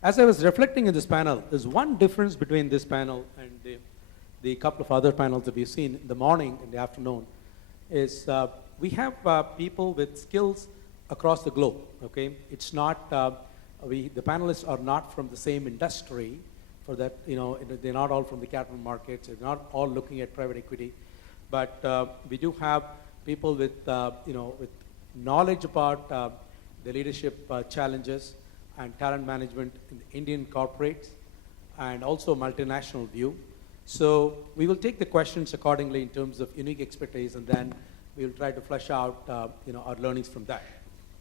As I was reflecting in this panel, there's one difference between this panel and the couple of other panels that we've seen in the morning and the afternoon, is we have people with skills across the globe, okay? It's not, the panelists are not from the same industry, for that, they're not all from the capital markets, they're not all looking at private equity, but we do have people with, with knowledge about the leadership challenges and talent management in the Indian corporates, and also multinational view. So we will take the questions accordingly in terms of unique expertise, and then we will try to flesh out our learnings from that.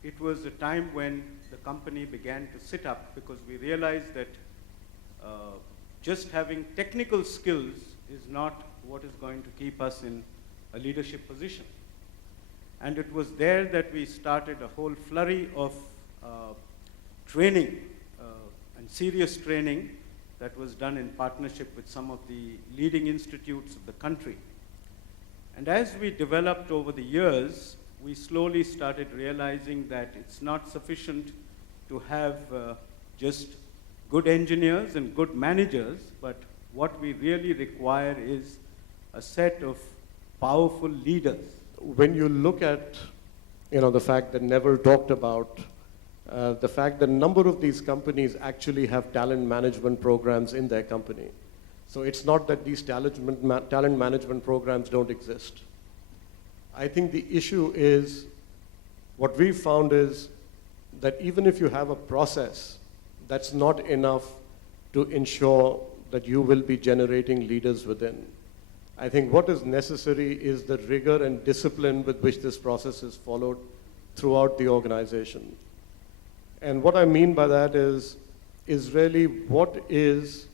It was a time when the company began to sit up because we realized that just having technical skills is not what is going to keep us in a leadership position. And it was there that we started a whole flurry of training and serious training that was done in partnership with some of the leading institutes of the country. And as we developed over the years, we slowly started realizing that it's not sufficient to have just good engineers and good managers, but what we really require is a set of powerful leaders. When you look at the fact that Neville talked about the fact that a number of these companies actually have talent management programs in their company. So it's not that these talent management programs don't exist. I think the issue is, what we've found is that even if you have a process, that's not enough to ensure that you will be generating leaders within. I think what is necessary is the rigor and discipline with which this process is followed throughout the organization. And what I mean by that is really what is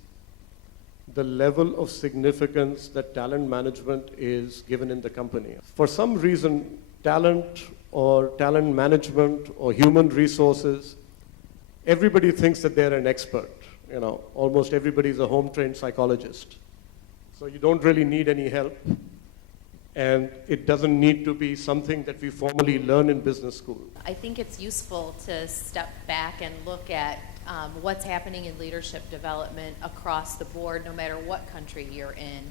the level of significance that talent management is given in the company. For some reason, talent or talent management or human resources, everybody thinks that they're an expert. Almost everybody's a home-trained psychologist. So you don't really need any help. And it doesn't need to be something that we formally learn in business school. I think it's useful to step back and look at what's happening in leadership development across the board, no matter what country you're in,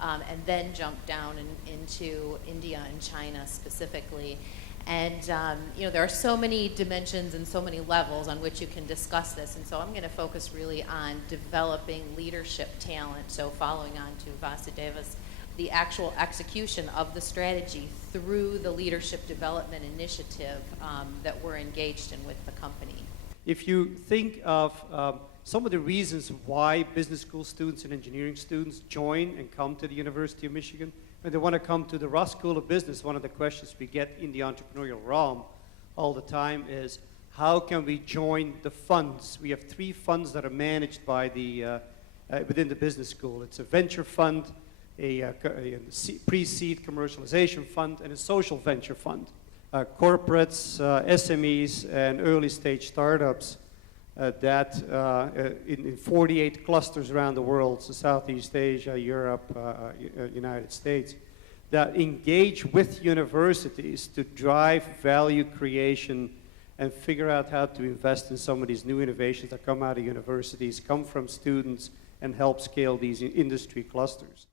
and then jump down into India and China specifically. And there are so many dimensions and so many levels on which you can discuss this, and so I'm going to focus really on developing leadership talent, so following on to Vasudeva's, the actual execution of the strategy through the leadership development initiative that we're engaged in with the company. If you think of some of the reasons why business school students and engineering students join and come to the University of Michigan, when they want to come to the Ross School of Business, one of the questions we get in the entrepreneurial realm all the time is, how can we join the funds? We have 3 funds that are managed by within the business school. It's a venture fund, a pre-seed commercialization fund, and a social venture fund. Corporates, SMEs, and early-stage startups in 48 clusters around the world, so Southeast Asia, Europe, United States, that engage with universities to drive value creation and figure out how to invest in some of these new innovations that come out of universities, come from students, and help scale these industry clusters.